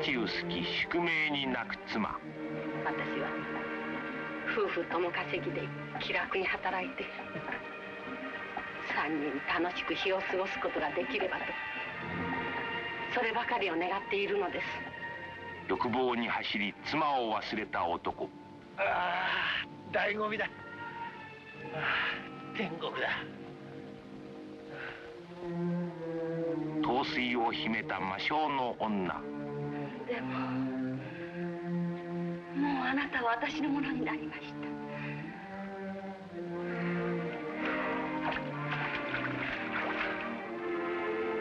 幸薄き宿命に泣く妻。私は夫婦共稼ぎで気楽に働いて3人楽しく日を過ごすことができればと、そればかりを願っているのです。欲望に走り妻を忘れた男。ああ、醍醐味だ。天国だ。陶酔を秘めた魔性の女。でももうあなたは私のものになりました。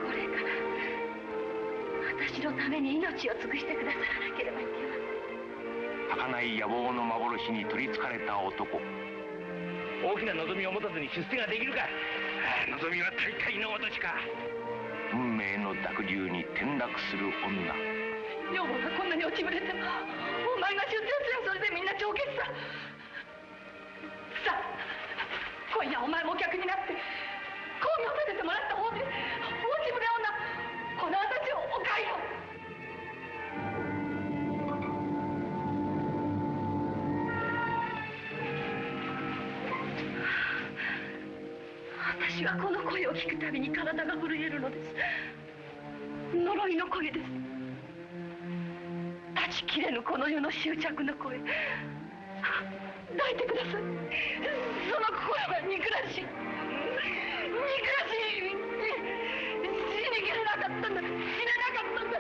これから私のために命を尽くしてくださらなければいけません。儚い野望の幻に取りつかれた男。大きな望みを持たずに出世ができるか。望みは大海のごとしか。運命の濁流に転落する女。女房がこんなに落ちぶれても、お前が出世すればそれでみんな帳消しさ。さあ、今夜お前もお客になって講義をさせてもらった方で、落ちぶれ女、この私をお買いよ。私はこの声を聞くたびに体が震えるのです。呪いの声です。断ち切れぬこの世の執着の声。抱いてください。その声は憎らしい。憎らしい。死にきれなかったんだ。死ねなかったんだ。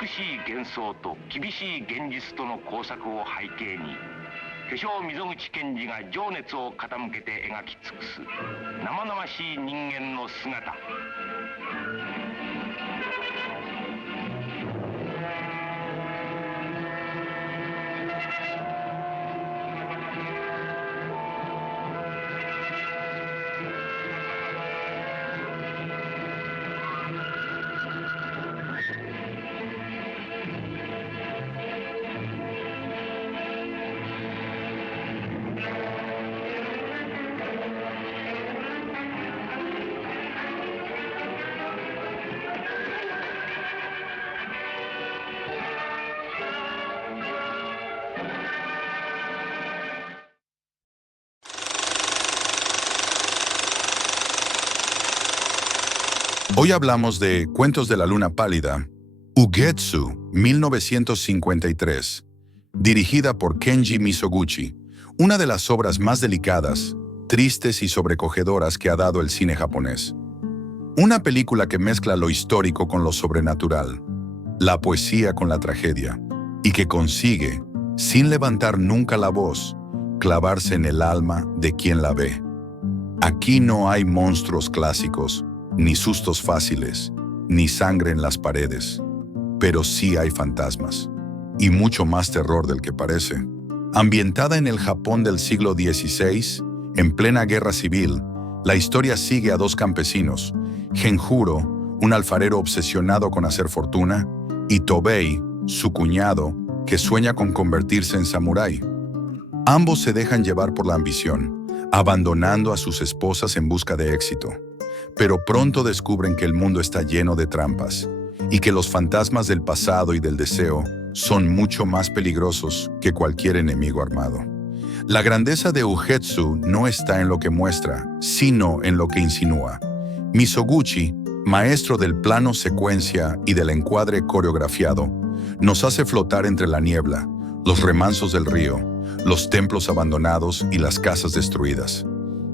美しい幻想と厳しい現実との交錯を背景に、巨匠溝口健二が情熱を傾けて描き尽くす生々しい人間の姿。Hoy hablamos de Cuentos de la Luna Pálida, Ugetsu, 1953, dirigida por Kenji Mizoguchi, una de las obras más delicadas, tristes y sobrecogedoras que ha dado el cine japonés. Una película que mezcla lo histórico con lo sobrenatural, la poesía con la tragedia, y que consigue, sin levantar nunca la voz, clavarse en el alma de quien la ve. Aquí no hay monstruos clásicos, ni sustos fáciles, ni sangre en las paredes, pero sí hay fantasmas, y mucho más terror del que parece. Ambientada en el Japón del siglo XVI, en plena guerra civil, la historia sigue a dos campesinos, Genjuro, un alfarero obsesionado con hacer fortuna, y Tobei, su cuñado, que sueña con convertirse en samurái. Ambos se dejan llevar por la ambición, abandonando a sus esposas en busca de éxito. Pero pronto descubren que el mundo está lleno de trampas y que los fantasmas del pasado y del deseo son mucho más peligrosos que cualquier enemigo armado. La grandeza de Ugetsu no está en lo que muestra, sino en lo que insinúa. Mizoguchi, maestro del plano secuencia y del encuadre coreografiado, nos hace flotar entre la niebla, los remansos del río, los templos abandonados y las casas destruidas.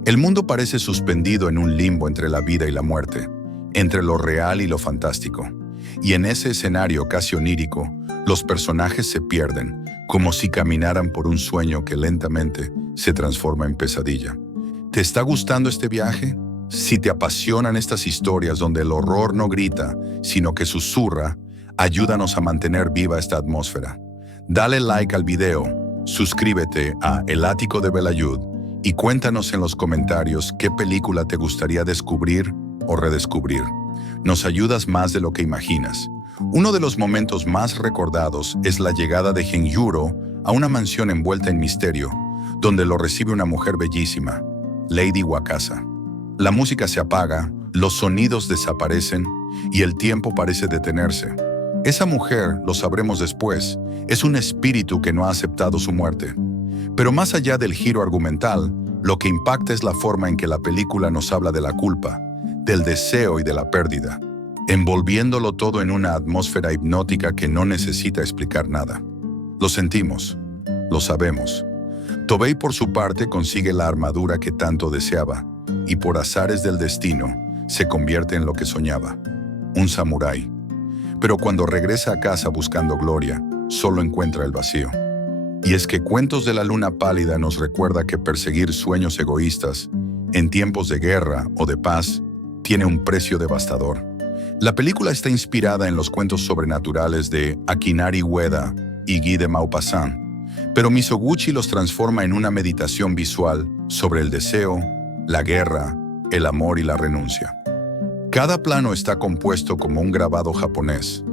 El mundo parece suspendido en un limbo entre la vida y la muerte, entre lo real y lo fantástico. Y en ese escenario casi onírico, los personajes se pierden, como si caminaran por un sueño que lentamente se transforma en pesadilla. ¿Te está gustando este viaje? Si te apasionan estas historias donde el horror no grita, sino que susurra, ayúdanos a mantener viva esta atmósfera. Dale like al video, suscríbete a El Ático de Belayud y cuéntanos en los comentarios qué película te gustaría descubrir o redescubrir. Nos ayudas más de lo que imaginas. Uno de los momentos más recordados es la llegada de Genjuro a una mansión envuelta en misterio, donde lo recibe una mujer bellísima, Lady Wakasa. La música se apaga, los sonidos desaparecen y el tiempo parece detenerse. Esa mujer, lo sabremos después, es un espíritu que no ha aceptado su muerte. Pero más allá del giro argumental, lo que impacta es la forma en que la película nos habla de la culpa, del deseo y de la pérdida, envolviéndolo todo en una atmósfera hipnótica que no necesita explicar nada. Lo sentimos, lo sabemos. Tobey, por su parte, consigue la armadura que tanto deseaba y por azares del destino se convierte en lo que soñaba, un samurái. Pero cuando regresa a casa buscando gloria, solo encuentra el vacío. Y es que Cuentos de la Luna Pálida nos recuerda que perseguir sueños egoístas, en tiempos de guerra o de paz, tiene un precio devastador. La película está inspirada en los cuentos sobrenaturales de Akinari Ueda y Guy de Maupassant, pero Mizoguchi los transforma en una meditación visual sobre el deseo, la guerra, el amor y la renuncia. Cada plano está compuesto como un grabado japonés.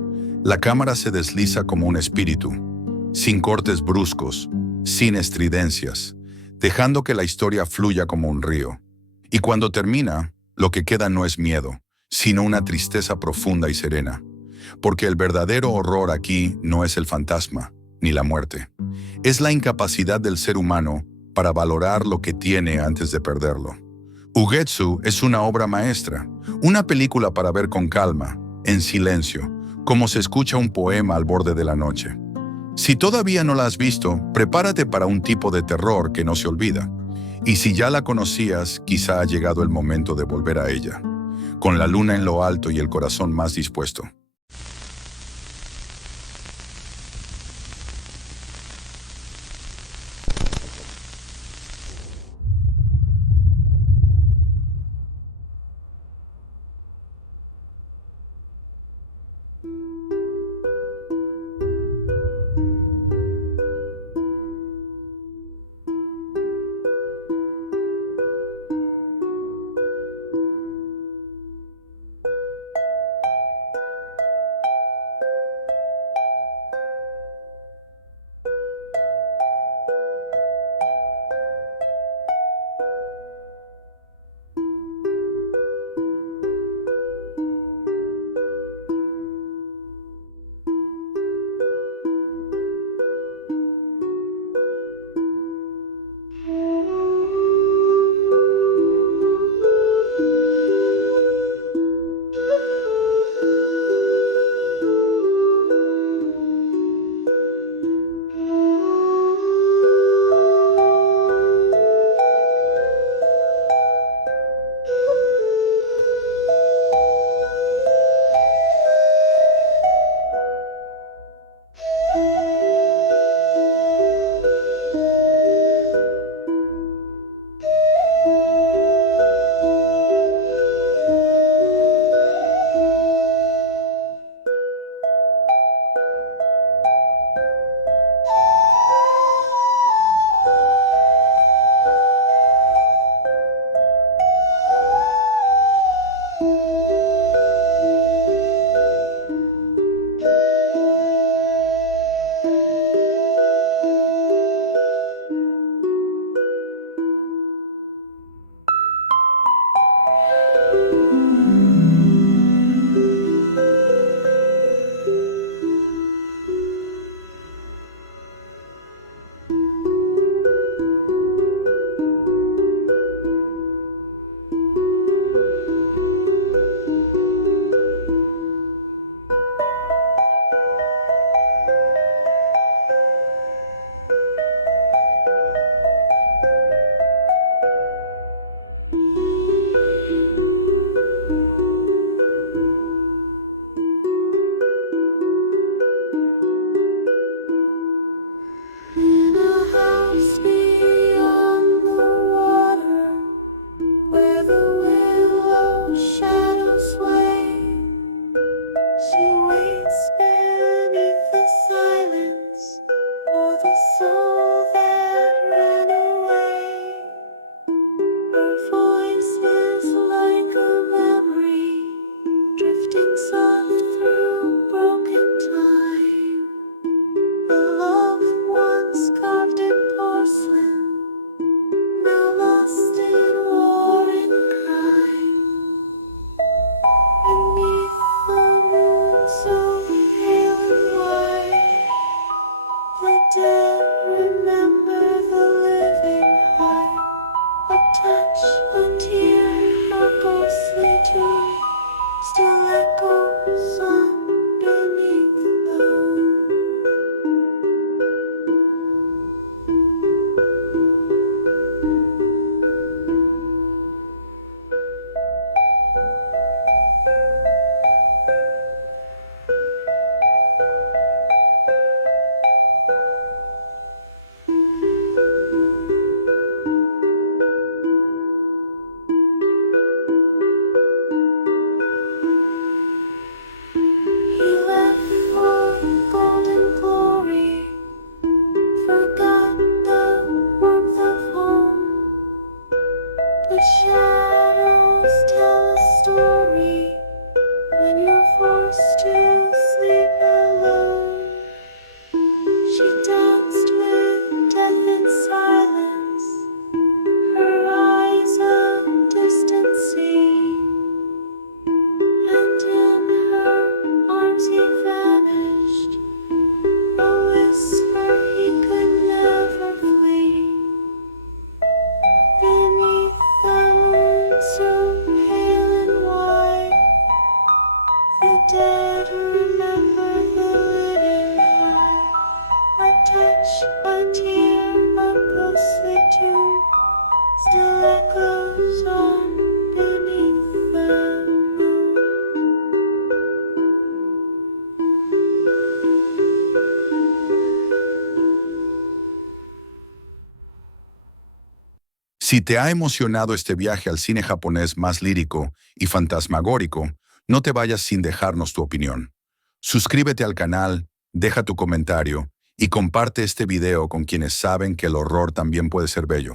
La cámara se desliza como un espíritu, sin cortes bruscos, sin estridencias, dejando que la historia fluya como un río. Y cuando termina, lo que queda no es miedo, sino una tristeza profunda y serena. Porque el verdadero horror aquí no es el fantasma, ni la muerte. Es la incapacidad del ser humano para valorar lo que tiene antes de perderlo. Ugetsu es una obra maestra, una película para ver con calma, en silencio, como se escucha un poema al borde de la noche. Si todavía no la has visto, prepárate para un tipo de terror que no se olvida. Y si ya la conocías, quizá ha llegado el momento de volver a ella, con la luna en lo alto y el corazón más dispuesto. Si te ha emocionado este viaje al cine japonés más lírico y fantasmagórico, no te vayas sin dejarnos tu opinión. Suscríbete al canal, deja tu comentario y comparte este video con quienes saben que el horror también puede ser bello.